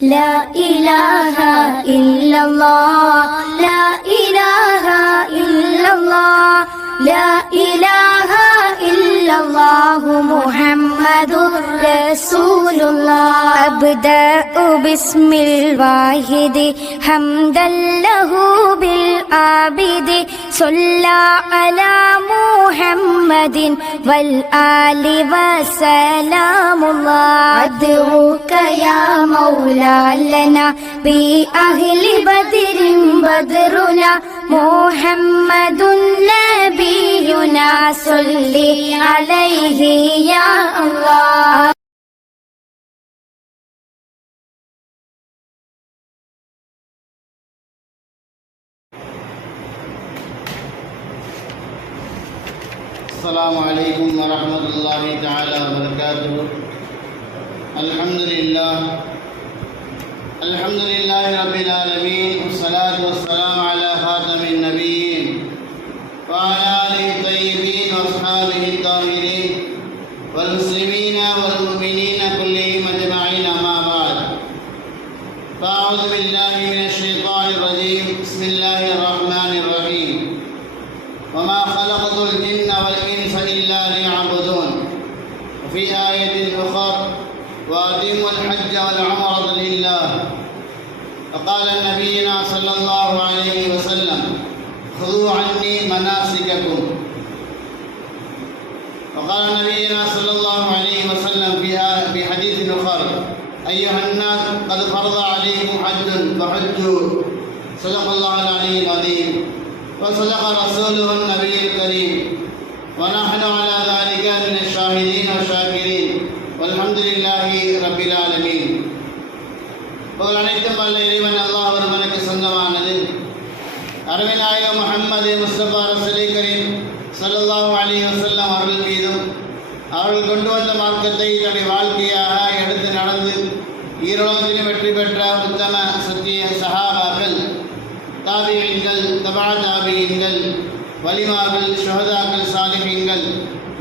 لا إله إلا الله لا إله إلا الله لا إله إلا الله محمد رسول الله أبدأ باسم الواحد حمدا له بالعابد صلى على محمد والآل وسلام الله أدعوك يا مولا لنا بأهل بدر بدرنا محمد نبينا صل عليه يا الله. السلام عليكم ورحمة الله تعالى وبركاته. الحمد لله رب العالمين والصلاة والسلام على خاتم النبيين وعلى آله الطيبين وأصحابه الطاهرين والمسلمين والمؤمنين كلهم أجمعين أما بعد فأعوذ بالله من الشيطان الرجيم بسم الله الرحمن الرحيم وما خلقت الجن والإنس إلا ليعبدون. وفي آية أخرى وأتموا الحج والعمرة لله. وقال نبينا صلى الله عليه وسلم خذوا عني مناسككم. وقال نبينا صلى الله عليه وسلم في حديث آخر أيها الناس قد فرض عليكم حج فحجوا. صدق الله العلي العظيم وصدق رسوله النبي الكريم ونحن على ذلك من الشاهدين والشاكرين والحمد لله رب العالمين. புகழ் அனைத்தும் வல்ல இறைவன் அல்லாஹ் ஒருவனுக்கு சொந்தமானது. அருமைநாயகம் முஹம்மது முஸ்தபா ரசூலே கரீம் ஸல்லல்லாஹு அலைஹி வஸல்லம் அவர்கள் மீதும் அவர்கள் கொண்டு வந்த மார்க்கத்தை தன்னுடைய வாழ்க்கையாக எடுத்து நடந்து ஈரோட்டிலும் வெற்றி பெற்ற உத்தம சத்திய சஹாபாக்கள், தாபிஈன்கள், தபா தாபிஈன்கள், வலிமார்கள், ஷுஹதாக்கள், சாலிஹீன்கள்,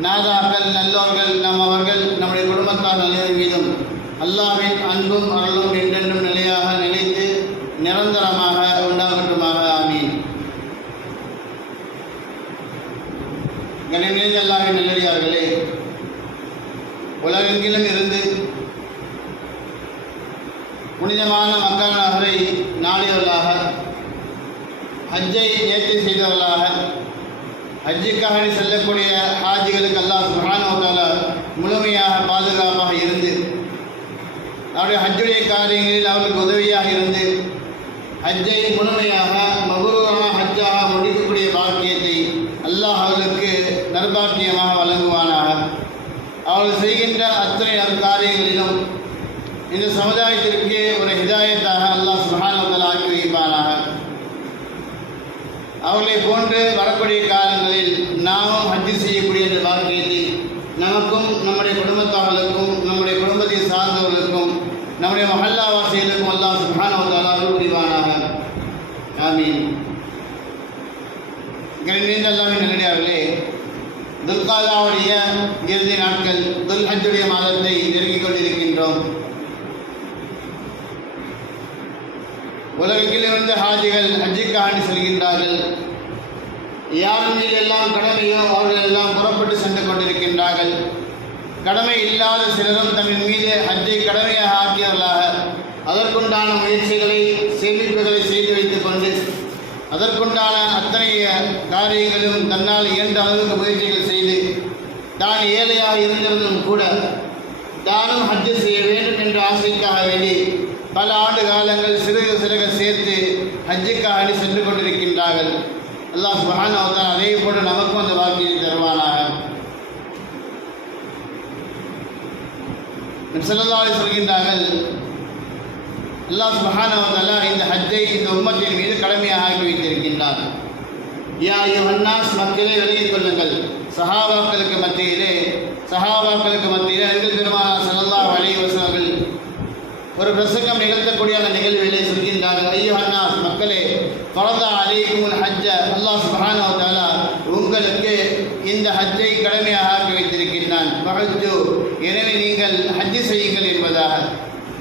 நாதாக்கள், நல்லோர்கள், நம்மவர்கள், நம்முடைய குடும்பத்தார் அனைவர் மீதும் அல்லாஹ்வின் அன்பும் அருளும் என்றென்றும் நிலையாக நிலைத்து நிரந்தரமாக உண்டாகட்டுமாக. ஆமீன். கண்ணியமிக்க அல்லாஹ்வின் நல்லடியார்களே, உலகெங்கிலும் இருந்து புனிதமான மக்கா நகரை நாடியவர்களாக, ஹஜ்ஜை நேர்த்தி செய்தவர்களாக, ஹஜ்ஜுக்காக செல்லக்கூடிய ஹாஜிகளுக்கு அல்லாஹ் சுப்ஹானஹு வ தஆலா முழுமையாக பாதுகாப்பாக இருந்து அவருடைய ஹஜ்ஜுடைய காரியங்களில் அவர்களுக்கு உதவியாக இருந்து ஹஜ்ஜை முழுமையாக மபரூரான ஹஜ்ஜாக முடிக்கக்கூடிய பாக்கியத்தை அல்லாஹ் அவர்களுக்கு நற்பாக்கியமாக வழங்குவானாக. அவர்கள் செய்கின்ற அத்தனை காரியங்களிலும் இந்த சமுதாயத்திற்கு ஒரு ஹிதாயத்தாக அல்லாஹ் சுப்ஹானஹு வ தஆலா ஆக்கி வைப்பானாக. அவர்களை போன்று வரக்கூடிய காலங்களில் நாமும் ஹஜ்ஜு செய்யக்கூடிய இந்த பாக்கியத்தை நமக்கும், நம்முடைய குடும்பத்தார்களுக்கும், நம்முடைய குடும்பத்தை சார்ந்தவர்களுக்கும், நம்முடைய மஹல்லாவாசிகளுக்கும் அல்லாஹ் சுப்ஹானஹு வ தஆலா அருள் புரிவானாக. ஆமீன். கண்ணியமிக்க அல்லாஹ்வின் நல்லடியார்களே, துல்காதாவுடைய இறுதி நாட்கள், துல் ஹஜ்ஜுடைய மாதத்தை நெருங்கிக் கொண்டிருக்கின்றோம். உலகத்திலிருந்து ஹாஜிகள் ஹஜ்ஜுக்காக செல்கின்றார்கள். யார் மீது எல்லாம் கடமையோ அவர்கள் எல்லாம் புறப்பட்டு சென்று கொண்டிருக்கின்றார்கள். கடமை இல்லாத சிலரும் தங்கள் மீது ஹஜ்ஜை கடமையாக ஆக்கியவர்களாக அதற்குண்டான முயற்சிகளை, சேமிப்புகளை செய்து வைத்துக் கொண்டு அதற்குண்டான அத்தனை காரியங்களும் தன்னால் இயன்ற அளவுக்கு முயற்சிகள் செய்து தான் ஏழையாக இருந்திருந்தும் கூட தானும் ஹஜ்ஜு செய்ய வேண்டும் என்ற ஆசைக்காக வேண்டி பல ஆண்டு காலங்கள் சிறுக சிறுக சேர்த்து ஹஜ்ஜுக்காக சென்று கொண்டிருக்கின்றார்கள். அல்லாஹ் சுப்ஹானஹு வ தஆலா அதே போன்று நமக்கும் அந்த வாக்கியத்தை தருவானாக. நபி ஸல்லல்லாஹு அலைஹி சொல்கின்றார்கள், அல்லாஹ் சுப்ஹானஹு வ தஆலா இந்த ஹஜ்ஜை இந்த உம்மத்தின் மீது கடமையாக ஆக்கி வைத்திருக்கின்றார். யா அய்யுஹன்னாஸ், மக்களே விலகிக் கொள்ளுங்கள். சஹாபாக்களுக்கு மத்தியிலே நபிகள் பெருமானார் ஸல்லல்லாஹு அலைஹி வஸல்லம் ஒரு பிரசங்கம் நிகழ்த்தக்கூடிய அந்த நிகழ்விலே சொல்கின்றார்கள், அய்யுஹன்னாஸ், மக்களே, ஃபரதா அலைக்குமுல் ஹஜ்ஜ, அல்லாஹ் சுப்ஹானஹு வ தஆலா உங்களுக்கு இந்த ஹஜ்ஜை கடமையாக ஆக்கி வைத்திருக்கின்றான். ஃபஹஜ்ஜு, எனவே நீங்கள் ஹஜ்ஜு செய்யுங்கள் என்பதாக.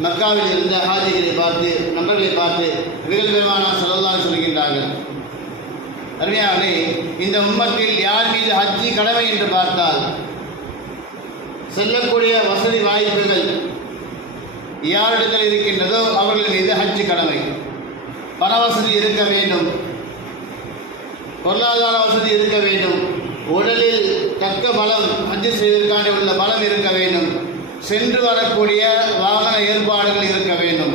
மக்காவில் இருந்த ஹாஜிகளை பார்த்து, நண்பர்களை பார்த்து நபிகள் பெருமானார் ஸல்லல்லாஹு அலைஹி சொல்கின்றார்கள், அருமையானே, இந்த உம்மத்தில் யார் மீது ஹஜ்ஜி கடமை என்று பார்த்தால் செல்லக்கூடிய வசதி வாய்ப்புகள் யாரிடத்தில் இருக்கின்றதோ அவர்கள் மீது ஹஜ்ஜி கடமை. பண வசதி இருக்க வேண்டும், பொருளாதார வசதி இருக்க வேண்டும், உடலில் தக்க பலம், ஹஜ்ஜு செய்வதற்கான உள்ள பலம் இருக்க வேண்டும், சென்று வரக்கூடிய வாகன ஏற்பாடுகள் இருக்க வேண்டும்.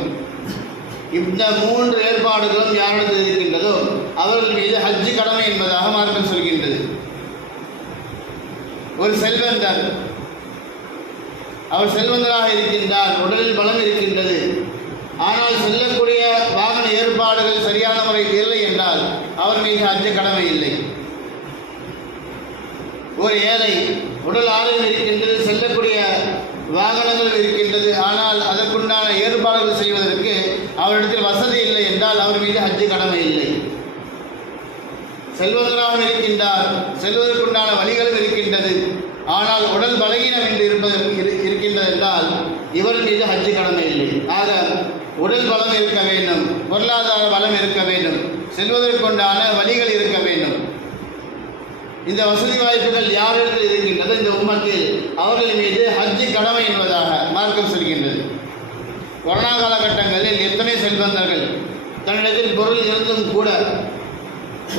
இந்த 3 ஏற்பாடுகளும் யாரிடத்தில் இருக்கின்றதோ அவர்கள் மீது ஹஜ்ஜு கடமை என்பதாக மார்க்கம் சொல்கின்றது. ஒரு செல்வந்தர், அவர் செல்வந்தராக இருக்கின்றார், உடலில் பலம் இருக்கின்றது, ஆனால் செல்லக்கூடிய வாகன ஏற்பாடுகள் சரியான முறையில் இல்லை என்றால் அவர் மீது ஹஜ்ஜு கடமை இல்லை. ஒரு ஏழை, உடல் ஆரோக்கியம் இருக்கின்றது, செல்லக்கூடிய வாகனங்கள் இருக்கின்றது, ஆனால் அதற்குண்டான ஏற்பாடுகள் செய்வதற்கு அவரிடத்தில் வசதி இல்லை என்றால் அவர் மீது ஹஜ்ஜு கடமை இல்லை. செல்வந்தராக இருக்கின்றார், செல்வதற்குண்டான வழிகளும் இருக்கின்றது, ஆனால் உடல் பலகீனம் என்று இருக்கின்றது என்றால் இவர் மீது ஹஜ்ஜு கடமை இல்லை. ஆக உடல் பலம் இருக்க வேண்டும், பொருளாதார பலம் இருக்க வேண்டும், செல்வதற்குண்டான வழிகள் இருக்க வேண்டும். இந்த வசதி வாய்ப்புகள் யாரிடத்தில் இருக்கின்றது இந்த உம்மத்தில் அவர்கள் மீது ஹஜ்ஜு கடமை என்பதாக மார்க்கம் சொல்கின்றது. கொரோனா காலகட்டங்களில் எத்தனை செல்வந்தர்கள் தன்னிடத்தில் பொருள் இருந்தும் கூட,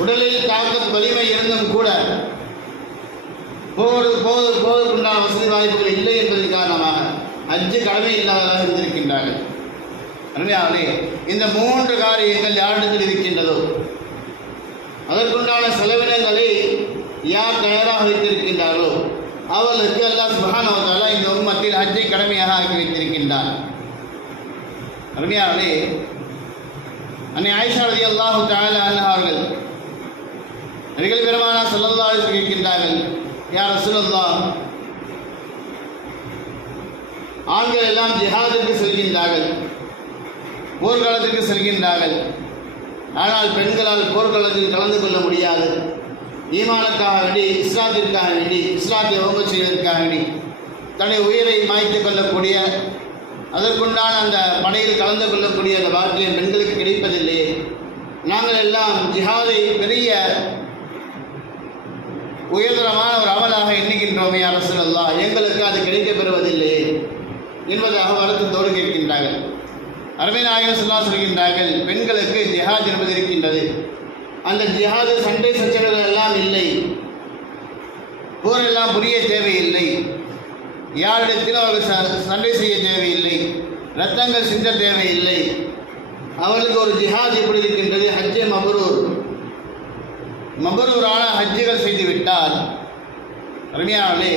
உடலில் தாக்க வலிமை இருந்தும் கூட போவதற்குண்டான வசதி வாய்ப்புகள் இல்லை என்பதன் காரணமாக ஹஜ்ஜு கடமை இல்லாததாக இருந்திருக்கின்றார்கள். அருமையானே, இந்த 3 காரியங்கள் யாரிடத்தில் இருக்கின்றதோ அதற்குண்டான செலவினங்களை யார் தயாராக வைத்திருக்கின்றாரோ அவர்களுக்கு அல்லாஹ் சுப்ஹானஹு வ தஆலா இந்த உம்மத்தில் ஹஜ்ஜை கடமையாக ஆக்கி வைத்திருக்கின்றார். அருமையானே, அன்னை ஆயிஷா ரலியல்லாஹு தஆலா அன்ஹா அவர்கள் நபிகள் பெருமானார் ஸல்லல்லாஹு அலைஹி வஸல்லம் இருக்கின்றார்கள், யா ரசூலல்லாஹ், ஆண்கள் எல்லாம் ஜிஹாதிற்கு செல்கின்றார்கள், போர்க்களத்திற்கு செல்கின்றார்கள், ஆனால் பெண்களால் போர்க்களத்தில் கலந்து கொள்ள முடியாது. ஈமானுக்காக வேண்டி, இஸ்லாத்திற்காக வேண்டி, இஸ்லாத்தை ஓங்க செய்வதற்காக வேண்டி தன்னுடைய உயிரை மாய்த்துக் கொள்ளக்கூடிய, அதற்குண்டான அந்த படையில் கலந்து கொள்ளக்கூடிய அந்த பாக்கியம் பெண்களுக்கு கிடைப்பதில்லையே. நாங்கள் எல்லாம் ஜிஹாதை பெரிய உயர்தரமான ஒரு அமலாக எண்ணுகின்றோமே யா ரசூலல்லாஹ், எங்களுக்கு அது கிடைக்கப் பெறுவதில்லையே என்பதாக வருத்தத்தோடு கேட்கின்றார்கள். அருமை நாயகம் ஸல்லல்லாஹு அலைஹி சொல்கின்றார்கள், பெண்களுக்கு ஜிஹாத் என்பது இருக்கின்றது. அந்த ஜிஹாது சண்டை சச்சரவுகள் எல்லாம் இல்லை, போரெல்லாம் புரிய தேவையில்லை, யாரிடத்திலும் அவர்கள் சண்டை செய்ய தேவையில்லை, இரத்தங்கள் சிந்த தேவையில்லை. அவர்களுக்கு ஒரு ஜிஹாத் எப்படி இருக்கின்றது? ஹஜ்ஜே மபரூர், மபரூரான ஹஜ்ஜுகள் செய்துவிட்டால் அருமையானே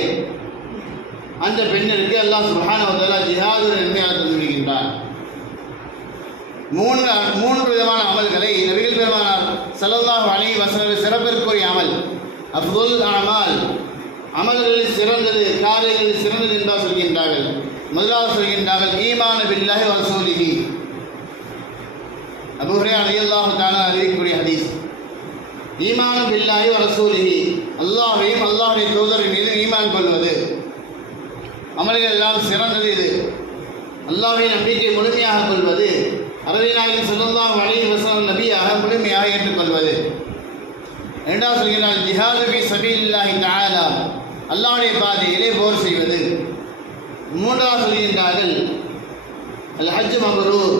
அந்த பெண்ணிற்கு அல்லாஹ் சுப்ஹானஹு வ தஆலா ஜிஹாது நன்மையாக தந்துவிடுகின்றார். 3 விதமான அமல்களை நபிகள் பெருமானார் ஸல்லல்லாஹு அலைஹி வஸல்லம் சிறப்பிற்குரிய அமல், அஃதுல் அமால், அமல்களில் சிறந்தது, காரியங்களில் சிறந்தது என்றால் சொல்கின்றார்கள். முதலாவது சொல்கின்றார்கள், ஈமான் பில்லாஹி வ ரசூலிஹி. அபூ ஹுரைரா ரலியல்லாஹு தஆலா அறிவிக்கக்கூடிய ஹதீஸ், ஈமான் பில்லாஹி வ ரசூலிஹி, அல்லாஹ்வையும் அல்லாஹ்வுடைய தூதரின் மீது ஈமான் கொள்வது. அமல்கள் எல்லாம் சிறந்தது இது. அல்லாஹ்வை நம்பிக்கை முழுமையாக கொள்வது, அருமைநாயகம் ஸல்லல்லாஹு அலைஹி வஸல்லம் நபியாக முழுமையாக ஏற்றுக்கொள்வது. இரண்டாவது சொல்கிறார், ஜிஹாது ஃபீ ஸபீலில்லாஹி தஆலா, அல்லாஹ்வுடைய பாதையிலே போர் செய்வது. மூன்றாவது சொல்கின்றார்கள், அல் ஹஜ் மபரூர்,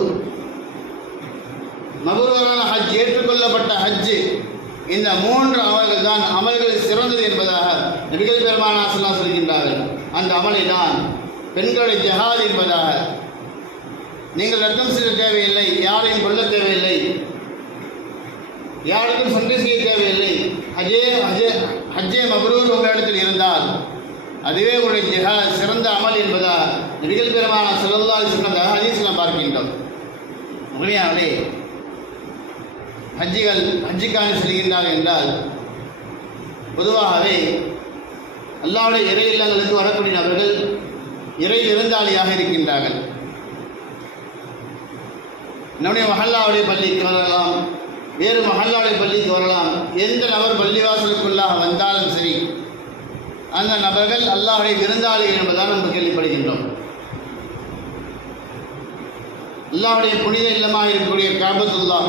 மபரூரான ஹஜ், ஏற்றுக்கொள்ளப்பட்ட ஹஜ். இந்த 3 அமல்கள் தான் அமல்களில் சிறந்தது என்பதாக நபிகள் பெருமானார் ஸல்லல்லாஹு அலைஹி சொல்கின்றார்கள். அந்த அமலை தான் பெண்களுடைய ஜிஹாத் என்பதாக. நீங்கள் ரத்தம் செய்ய தேவையில்லை, யாரையும் கொல்ல தேவையில்லை, யாருக்கும் சண்டை செய்ய தேவையில்லை. ஹஜ்ஜே மப்ரூர் உங்களிடத்தில் இருந்தால் அதுவே உங்களுடைய ஜிஹாத், சிறந்த அமல் என்பதாக நபிகள் பெருமானார் ஸல்லல்லாஹு அலைஹி வஸல்லம் ஹதீஸில் நாம் பார்க்கின்றோம். உண்மையாகவே ஹஜ்ஜுக்காக செல்கின்றார்கள் என்றால் பொதுவாகவே அல்லாஹ்வுடைய இறை இல்லங்களுக்கு வரக்கூடிய நபர்கள் இறை விருந்தாளியாக இருக்கின்றார்கள். நம்முடைய மஹல்லாவுடைய பள்ளிக்கு வரலாம், வேறு மஹல்லாவுடைய பள்ளிக்கு வரலாம். எந்த நபர் பள்ளிவாசலுக்குள்ளாக வந்தாலும் சரி, அந்த நபர்கள் அல்லாஹ்வுடைய விருந்தாளிகள் என்பதால் நம்ம கேள்விப்படுகின்றோம். அல்லாஹ்வுடைய புனித இல்லமாக இருக்கக்கூடிய காபத்துல்லா,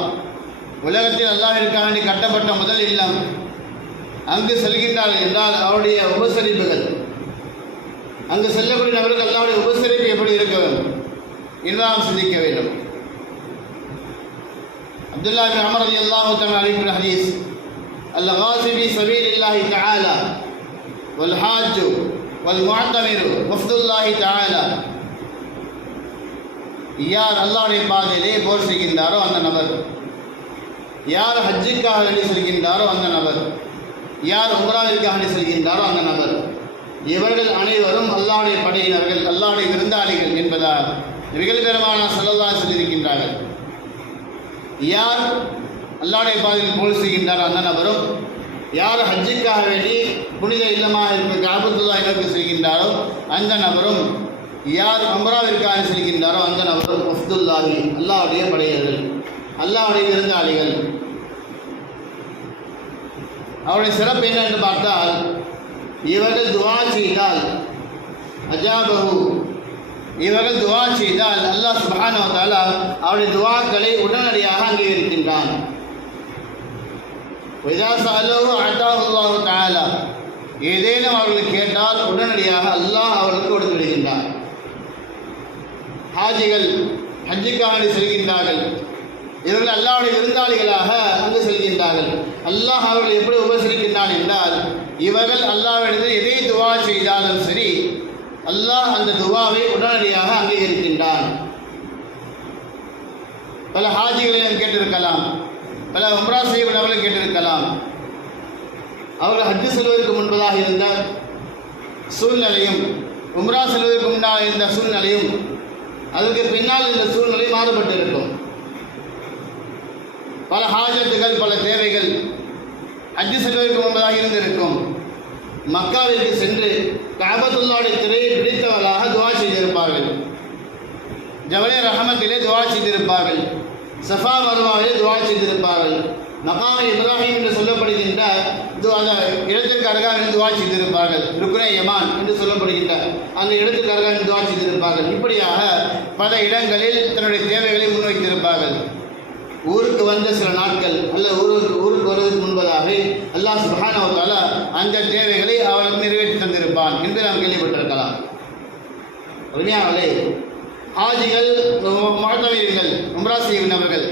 உலகத்தில் அல்லாஹ்விற்காக கட்டப்பட்ட முதல் இல்லம், அங்கு செல்கின்றார்கள் என்றால் அவருடைய உபசரிப்புகள், அங்கு செல்லக்கூடிய நபர்கள் அல்லாஹ்வுடைய உபசரிப்பு எப்படி இருக்க வேண்டும் என்பதாம் சிந்திக்க வேண்டும். அப்துல்லா பின் உமர் ரலியல்லாஹு தஆலா அறிவிக்கிற ஹதீஸ், அல்-காஸி ஃபீ ஸபீலில்லாஹி தஆலா வல் ஹாஜ் வல் முஅத்தமிரு வஃதுல்லாஹி தஆலா, யார் அல்லாஹ்வுடைய பாதையிலே போர் செய்கின்றாரோ அந்த நபர், யார் ஹஜ்ஜுக்காக வேண்டி செல்கின்றாரோ அந்த நபர், யார் உம்ராவிற்காக வேண்டி செல்கின்றாரோ அந்த நபர், இவர்கள் அனைவரும் அல்லாஹ்வுடைய படையினர்கள், அல்லாஹ்வுடைய விருந்தாளிகள் என்பதால் நபிகள் பெருமானார் ஸல்லல்லாஹு அலைஹி வஸல்லம் இருக்கின்றார்கள். யார் அல்லாஹ்வுடைய பாதையில் போர் செய்கின்றாரோ அந்த நபரும், யார் ஹஜ்ஜுக்காக வேண்டி புனித இல்லமாக இருக்கிற காபத்துல்லாஹ் நோக்கி செல்கின்றாரோ அந்த நபரும், யார் உம்ராவிற்காக செல்கின்றாரோ அந்த நபரும் வஃதுல்லாஹி, அல்லாஹ்வுடைய படையினர்கள், அல்லாஹ்வுடைய விருந்தாளிகள். அவருடைய சிறப்பு என்ன என்று பார்த்தால், இவர்கள் துஆ செய்தால் அஜாபஹு, இவர்கள் துஆ செய்தால் அல்லாஹ் சுப்ஹானஹு வ தஆலா அவருடைய துஆக்களை உடனடியாக அங்கீகரிக்கின்றான். வஇதா ஸஅலஹு அதாஹு அல்லாஹு தஆலா, ஏதேனும் அவர்கள் கேட்டால் உடனடியாக அல்லாஹ் அவர்களுக்கு கொடுத்து விடுகின்றான். ஹாஜிகள் ஹஜ்ஜுக்காக செல்கின்றார்கள், இவர்கள் அல்லாஹ்வுடைய விருந்தாளிகளாக அங்கு செல்கின்றார்கள். அல்லாஹ் அவர்கள் எப்படி உபசரிக்கின்றான் என்றால், இவர்கள் அல்லாஹ்விடத்தில் எதை துஆ செய்தாலும் சரி, அல்லாஹ் அந்த துஆவை உடனடியாக அங்கீகரிக்கின்றான். பல ஹாஜிகளையும் கேட்டிருக்கலாம், பல உம்ரா செய்வனவர்களும் கேட்டிருக்கலாம். அவர்கள் ஹஜ்ஜு செல்வதற்கு முன்பதாக இருந்த சூழ்நிலையும், உம்ரா செல்வதற்கு முன்னால் இருந்த சூழ்நிலையும், அதற்கு பின்னால் இந்த சூழ்நிலை மாறுபட்டு இருக்கும். பல ஹாஜத்துகள், பல தேவைகள் ஹஜ்ஜு செல்வதற்கு முன்பதாக இருந்திருக்கும். மக்காவிற்கு சென்று காபத்துல்லாஹ்வுடைய திரையை பிடித்தவர்களாக துஆ செய்திருப்பார்கள், ஜபலே ரஹமத்திலே துஆ செய்திருப்பார்கள், சஃபா மர்வாவிலே துஆ செய்திருப்பார்கள், மகாம இப்ராஹிம் என்று சொல்லப்படுகின்ற அந்த இடத்திற்கு அருகாக துஆ செய்திருப்பார்கள், ருக்னே யமான் என்று சொல்லப்படுகின்ற அந்த இடத்திற்கு அருகாக துஆ செய்திருப்பார்கள். இப்படியாக பல இடங்களில் தன்னுடைய தேவைகளை முன்வைத்திருப்பார்கள். ஊருக்கு வந்த சில நாட்கள் அல்ல ஊருக்கு வருவதற்கு முன்பதாக அல்லாஹ் சுப்ஹானஹு வ தஆலா அந்த தேவைகளை அவர்களுக்கு நிறைவேற்றி தந்திருப்பான் என்று நாம் கேள்விப்பட்டிருக்கலாம். உண்மையானே ஹாஜிகள், முஅத்தமிர்கள், உம்ரா செய்கின்றவர்கள்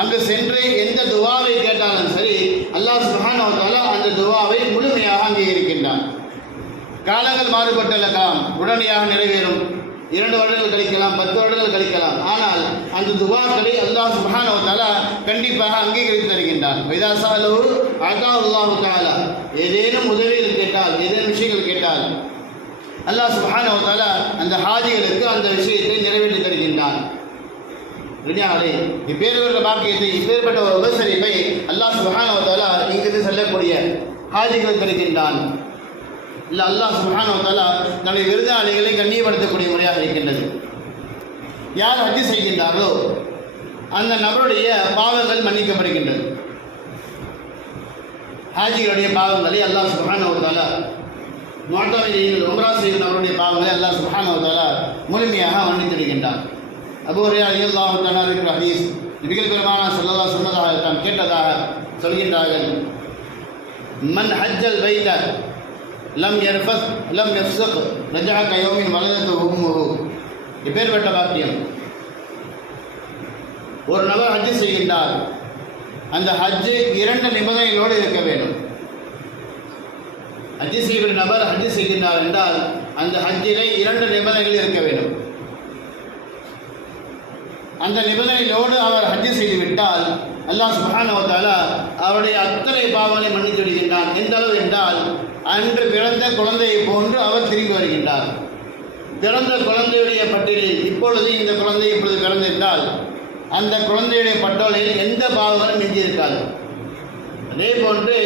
அங்கு சென்று எந்த துஆவை கேட்டாலும் சரி, அல்லாஹ் சுப்ஹானஹு வ தஆலா அந்த துஆவை முழுமையாக அங்கீகரிக்கின்றான். காலங்கள் மாறுபட்டிருக்கலாம், உடனடியாக நிறைவேறும், 2 வருடங்கள் கழிக்கலாம், 10 வருடங்கள் கழிக்கலாம். ஆனால் அந்த துஆக்களை அல்லாஹ் சுப்ஹானஹு வ தஆலா கண்டிப்பாக அங்கீகரித்து தருகின்றான். வஇதா ஸஅலஹு அதாஹு அல்லாஹு தஆலா, ஏதேனும் உதவிகள் கேட்டால், ஏதேனும் விஷயங்கள் கேட்டால் அல்லாஹ் சுப்ஹானஹு வ தஆலா அந்த ஹாஜிகளுக்கு அந்த விஷயத்தை நிறைவேற்றி தருகின்றான். ரெடியாகலே இப்பேற்பட்ட பாக்கியத்தை, இப்பேற்பட்ட ஒரு உபசரிப்பை அல்லாஹ் சுப்ஹானஹு வ தஆலா இங்கிருந்து செல்லக்கூடிய ஹாஜிகள் தருகின்றான். இல்லை, அல்லாஹ் சுப்ஹானஹு வ தஆலா தன்னுடைய விருந்தாளிகளை கண்ணியப்படுத்தக்கூடிய முறையாக இருக்கின்றது. யார் ஹஜ்ஜு செய்கின்றாரோ அந்த நபருடைய பாவங்கள் மன்னிக்கப்படுகின்றது. ஹாஜிகளுடைய பாவங்களை அல்லாஹ் சுப்ஹானஹு வ தஆலா, முஅத்தமிரீன்கள், உம்ரா செய்யும் நபருடைய பாவங்களை அல்லாஹ் சுப்ஹானஹு வ தஆலா முழுமையாக மன்னித்திருக்கின்றான். அபூ ஹுரைரா ரலியல்லாஹு தஆலா இருக்கிற ஹதீஸ், நபிகள் பெருமானார் ஸல்லல்லாஹு அலைஹி வஸல்லம் சொன்னதாக, தான் கேட்டதாக சொல்கின்றார்கள், மன் ஹஜ்ஜல் பைத லம் யர்ஃபஸ் லம் யஃப்ஸக் ரஜஅ கயௌமின் வலதத்து உம்முஹு. இப்பேற்பட்ட வாக்கியம். ஒரு நபர் ஹஜ்ஜு செய்கின்றார், அந்த ஹஜ்ஜு 2 நிபந்தனைகளோடு இருக்க வேண்டும். ஹஜ்ஜு செய்கிற நபர் ஹஜ்ஜு செய்கின்றார் என்றால் அந்த ஹஜ்ஜிலே 2 நிபந்தனைகள் இருக்க வேண்டும். அந்த நிபந்தனைகளோடு அவர் ஹஜ்ஜு செய்துவிட்டால் அல்லாஹ் சுப்ஹானஹு வ தஆலா அவருடைய அத்தனை பாவங்களை மன்னித்து விடுகின்றான். எந்த அளவு என்றால், அன்று பிறந்த குழந்தையை போன்று அவர் திரும்பி வருகின்றார். பிறந்த குழந்தையுடைய பட்டியலில் இப்பொழுது இந்த குழந்தை இப்பொழுது பிறந்திருந்தால் அந்த குழந்தையுடைய பட்டோலையில் எந்த பாவங்களும் மிஞ்சியிருக்காது. அதே போன்று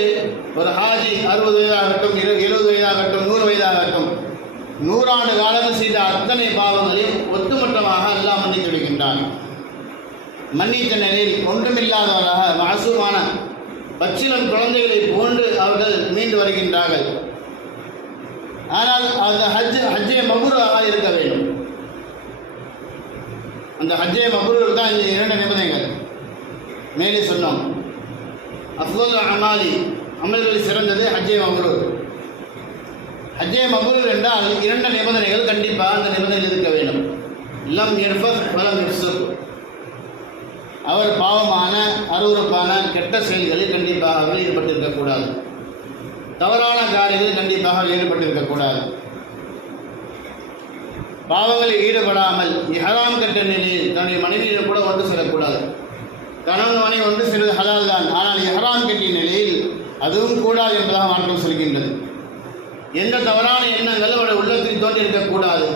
ஒரு ஹாஜி 60 வயதாகட்டும், 70 வயதாகட்டும், 100 வயதாகட்டும், 100 ஆண்டு காலம் செய்த அத்தனை பாவங்களையும் ஒட்டுமொத்தமாக அல்லாஹ் மன்னித்து விடுகின்றான். மன்னித்த நிலையில் ஒன்றுமில்லாதவராக மாசூமான பச்சிலன் குழந்தைகளை போன்று அவர்கள் மீண்டு வருகின்றார்கள். ஆனால் அந்த ஹஜ்ஜே மபூராக இருக்க வேண்டும். அந்த ஹஜ்ஜே மப்ரூர் தான் இந்த 2 நிபந்தனைகள் மேலே சொன்னோம். அஃதல் அமாலி, அமல்களில் சிறந்தது ஹஜ்ஜே மப்ரூர். ஹஜ்ஜே மப்ரூர் என்றால் 2 நிபந்தனைகள் கண்டிப்பாக அந்த நிபந்தனையில் இருக்க வேண்டும். லம் யர்ஃபத் வலம் யஃசுக், அவர் பாவமான அருவருப்பான கெட்ட செயல்களில் கண்டிப்பாக அவர் ஈடுபட்டிருக்கக்கூடாது. தவறான காரியங்களில் கண்டிப்பாக ஈடுபட்டிருக்கக்கூடாது. பாவங்களில் ஈடுபடாமல் இஹ்ராம் கட்ட நிலையில் தன்னுடைய மனைவியிடம் கூட ஒன்று செல்லக்கூடாது. கணவன் மனைவி ஒன்று செல்வது ஹலால் தான், ஆனால் இஹ்ராம் கட்டிய நிலையில் அதுவும் கூடாது என்பதாக மாற்றம் சொல்கின்றது. எந்த தவறான எண்ணங்களும் அவருடைய உள்ளத்தில் தோன்றி இருக்கக்கூடாது.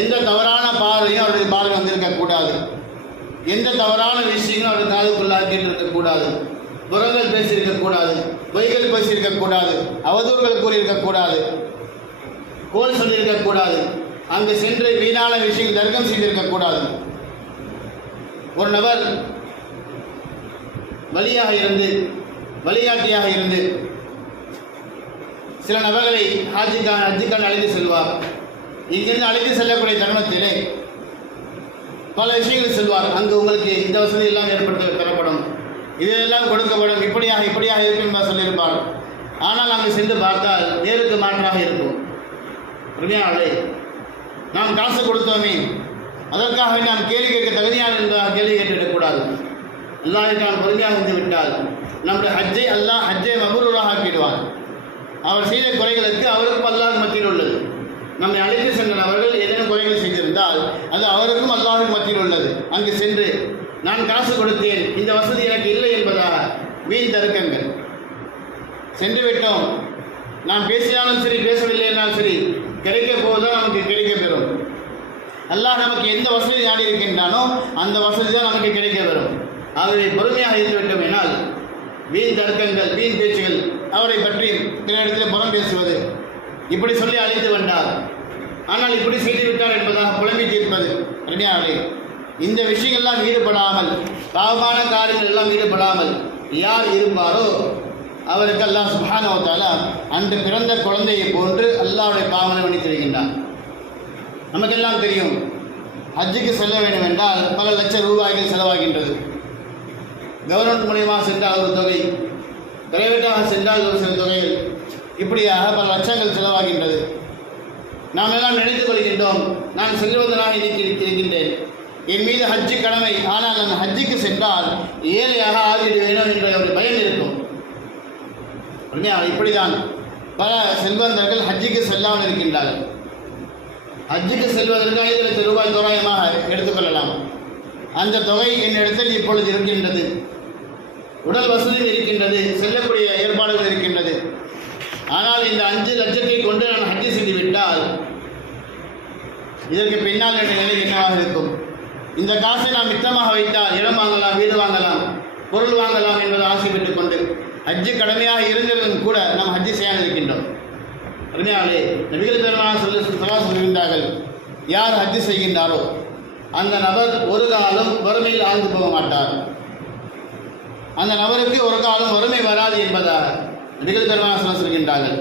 எந்த தவறான பார்வையும் அவருடைய பார்வை வந்திருக்கக்கூடாது. எந்த தவறான விஷயங்களும் அவருடைய காதுக்குள்ளாக கேட்டிருக்கக்கூடாது. புறங்கள் பேசியிருக்கக்கூடாது, பொய்கள் பேசியிருக்கக்கூடாது, அவதூறுகள் கூறியிருக்கக்கூடாது, கோல் சொல்லியிருக்கக்கூடாது, அங்கு சென்று வீணான விஷயங்கள் தர்க்கம் செய்திருக்கக்கூடாது. ஒரு நபர் வழியாக இருந்து வழிகாட்டியாக இருந்து சில நபர்களை ஹஜ்ஜுக்கான அழைத்து செல்வார். இங்கிருந்து அழைத்து செல்லக்கூடிய தருணத்திலே பல விஷயங்கள் செல்வார். அங்கு உங்களுக்கு இந்த வசதி எல்லாம் ஏற்படுத்த தரப்படும், இதெல்லாம் கொடுக்கப்படும், இப்படியாக இருக்கும் என்பதை சொல்லியிருப்பார். ஆனால் அங்கு சென்று பார்த்தால் நேருக்கு மாற்றாக இருக்கும். உண்மையாகவே நாம் காசு கொடுத்தோமே, அதற்காக நாம் கேள்வி கேட்க தகுதியான என்பதாக கேள்வி கேட்டுவிடக்கூடாது. அல்லாஹ்விற்கு நாம் பொறுமையாக வந்து விட்டால் நம்முடைய ஹஜ்ஜை அல்லாஹ் ஹஜ்ஜை மப்ரூராக ஆக்கிடுவான். அவர் செய்த குறைகளுக்கு அவருக்கும் அல்லாஹ் மத்தியில் உள்ளது. நம்மை அழைத்து சென்ற அவர்கள் ஏதேனும் குறைகள் செய்திருந்தால் அது அவருக்கும் அல்லாஹ்வின் மத்தியில் உள்ளது. அங்கு சென்று நான் காசு கொடுத்தேன், இந்த வசதி எனக்கு இல்லை என்பதாக வீண் தர்க்கங்கள். சென்று விட்டோம், நாம் பேசினாலும் சரி பேசவில்லை என்றாலும் சரி கிடைக்க போவதுதான் நமக்கு கிடைக்க பெறும். அல்லாஹ் நமக்கு எந்த வசதி நாடி இருக்கின்றானோ அந்த வசதி தான் நமக்கு கிடைக்க பெறும். ஆகவே பொறுமையாக இருந்து விட்டோம் என்னால் வீண் தர்க்கங்கள், வீண் பேச்சுகள், அவரை பற்றி பிற இடத்தில் புறம் பேசுவது, இப்படி சொல்லி அழைத்து வந்தார், ஆனால் இப்படி செய்து விட்டார் என்பதாக புலம்பி தீர்ப்பது, ரெடியாகவே இந்த விஷயங்கள்லாம் ஈடுபடாமல், பாவமான காரியங்கள் எல்லாம் ஈடுபடாமல் யார் இருப்பாரோ அவருக்கு அல்லாஹ் சுப்ஹானஹு வ தஆலா அன்று பிறந்த குழந்தையை போன்று அல்லாஹ்வுடைய பாவனை மன்னித்து வைக்கின்றான். நமக்கெல்லாம் தெரியும், ஹஜ்ஜுக்கு செல்ல வேண்டும் என்றால் பல லட்சம் ரூபாய்கள் செலவாகின்றது. கவர்மெண்ட் மூலியமாக சென்றால் ஒரு தொகை, பிரைவேட்டாக சென்றால் ஒரு சில தொகைகள், இப்படியாக பல லட்சங்கள் செலவாகின்றது. நாம் எல்லாம் நினைத்துக் கொள்கின்றோம், நான் செல்வதனாக இருக்கின்றேன், என் மீது ஹஜ்ஜு கடமை, ஆனால் நான் ஹஜ்ஜுக்கு சென்றால் ஏழையாக ஆகிவிட வேண்டும் என்ற ஒரு பயம் இருக்கும். இப்படிதான் பல செல்வந்தர்கள் ஹஜ்ஜுக்கு செல்லாமல் இருக்கின்றார்கள். ஹஜ்ஜுக்கு செல்வதற்கு 5 லட்சம் ரூபாய் தோராயமாக எடுத்துக்கொள்ளலாம். அந்த தொகை என்னிடத்தில் இப்பொழுது இருக்கின்றது, உடல் வசதியும் இருக்கின்றது, செல்லக்கூடிய ஏற்பாடுகள் இருக்கின்றது. ஆனால் இந்த 5 லட்சத்தை கொண்டு நான் ஹஜ்ஜு செய்து விட்டால் இதற்கு பின்னால் என்ற நிலை என்னவாக இருக்கும்? இந்த காசை நாம் மித்தமாக வைத்தால் இடம் வாங்கலாம், வீடு வாங்கலாம், பொருள் வாங்கலாம் என்பதை ஆசை பெற்றுக் கொண்டு ஹஜ்ஜு கடமையாக இருந்ததும் கூட நாம் ஹஜ்ஜு செய்யாமல் இருக்கின்றோம். அருமையாளே, நபிகள் பெருமானார் சொல்கின்றார்கள், யார் ஹஜ்ஜு செய்கின்றாரோ அந்த நபர் ஒரு காலம் வறுமையில் ஆழ்ந்து போக மாட்டார், அந்த நபருக்கு ஒரு காலம் வறுமை வராது என்பதாக நபிகள் பெருமானார் சொல்கின்றார்கள்.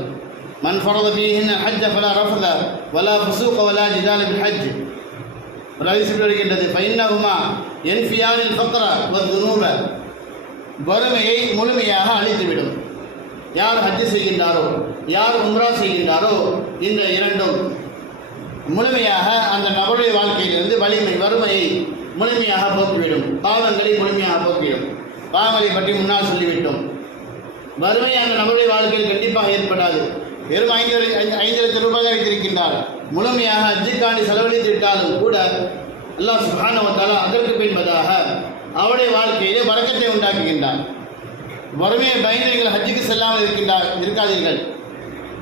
மன் ஃபரத ஃபீஹின் ஹஜ்ஜ ஃபலா ரஃபத வலா ஃபுசூக வலா ஜிதால பில் ஹஜ். ஒரு ஹதீஸ் வருகின்றது, ஃபைன்னஹுமா யன்ஃபியானில் ஃபக்ர வதுனூப. வறுமையை முழுமையாக அழித்துவிடும். யார் ஹஜ்ஜு செய்கின்றாரோ, யார் உம்ரா செய்கின்றாரோ, இந்த இரண்டும் முழுமையாக அந்த நபருடைய வாழ்க்கையிலிருந்து வறுமையை முழுமையாக போக்கிவிடும், பாவங்களை முழுமையாக போக்கிவிடும். பாவங்களை பற்றி முன்னால் சொல்லிவிட்டோம். வறுமை அந்த நபருடைய வாழ்க்கையில் கண்டிப்பாக ஏற்படாது. வெறும் 5 லட்சம் ரூபாய் வைத்திருக்கின்றார், முழுமையாக ஹஜ்ஜுக்காண்டி செலவழித்து விட்டாலும் கூட அல்லாஹ் சுப்ஹானஹு வ தஆலா அதற்கு பின்பதாக அவருடைய வாழ்க்கையிலே பரக்கத்தை உண்டாக்குகின்றார். வறுமையை பயந்து நீங்கள் ஹஜ்ஜுக்கு செல்லாமல் இருக்காதீர்கள்,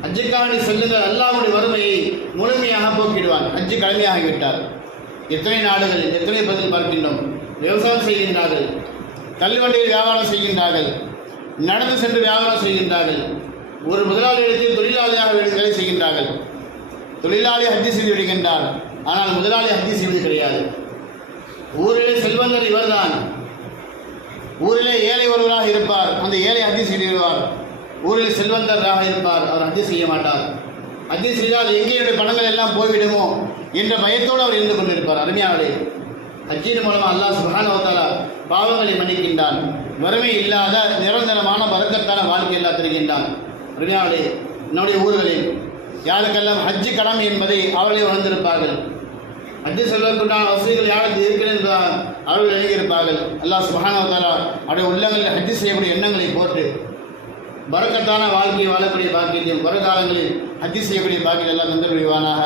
ஹஜ்ஜுக்காண்டி செல்லுங்கள், அல்லாஹ்வுடைய வறுமையை முழுமையாக போக்கிடுவார். ஹஜ்ஜு கடமையாகிவிட்டார். எத்தனை நாடுகளில் எத்தனை பதில் பார்க்கின்றோம், விவசாயம் செய்கின்றார்கள், தள்ளுவண்டியில் வியாபாரம் செய்கின்றார்கள், நடந்து சென்று வியாபாரம் செய்கின்றார்கள், ஒரு முதலாளியிடத்தில் தொழிலாளியாக வேலை செய்கின்றார்கள். தொழிலாளி ஹஜ்ஜு செய்து விடுகின்றார், ஆனால் முதலாளி ஹஜ்ஜு செய்வது கிடையாது. ஊரிலே செல்வந்தர் இவர்தான், ஊரிலே ஏழை ஒருவராக இருப்பார், அந்த ஏழை ஹஜ்ஜு செய்திருவார். ஊரில் செல்வந்தராக இருப்பார், அவர் ஹஜ்ஜு செய்ய மாட்டார். ஹஜ்ஜு செய்தால் எங்கே என்னுடைய பணங்கள் எல்லாம் போய்விடுமோ என்ற பயத்தோடு அவர் இருந்து கொண்டிருப்பார். அருமையாளே, ஹஜ்ஜின் மூலமாக அல்லாஹ் சுப்ஹானஹு வ தஆலா பாவங்களை மன்னிக்கின்றான். வறுமை இல்லாத நிரந்தரமான பரக்கத்தான வாழ்க்கை எல்லாம் தருகின்றான். அருமையானவர்களே, நம்முடைய ஊர்களில் யாருக்கெல்லாம் ஹஜ்ஜு கடமை என்பதை அவர்களே உணர்ந்திருப்பார்கள். ஹஜ்ஜு செல்வதற்குண்டான வசதிகள் யாருக்கு இருக்கிறது அவர்கள் எழுதியிருப்பார்கள். அல்லாஹ் சுப்ஹானஹு வ தஆலா அவருடைய உள்ளங்களில் ஹஜ்ஜு செய்யக்கூடிய எண்ணங்களை போட்டு பரக்கத்தான வாழ்க்கையை வாழக்கூடிய பாக்கியத்தையும் வருகாலங்களில் ஹஜ்ஜு செய்யக்கூடிய பாக்கியம் எல்லாம் தந்து விடுவானாக.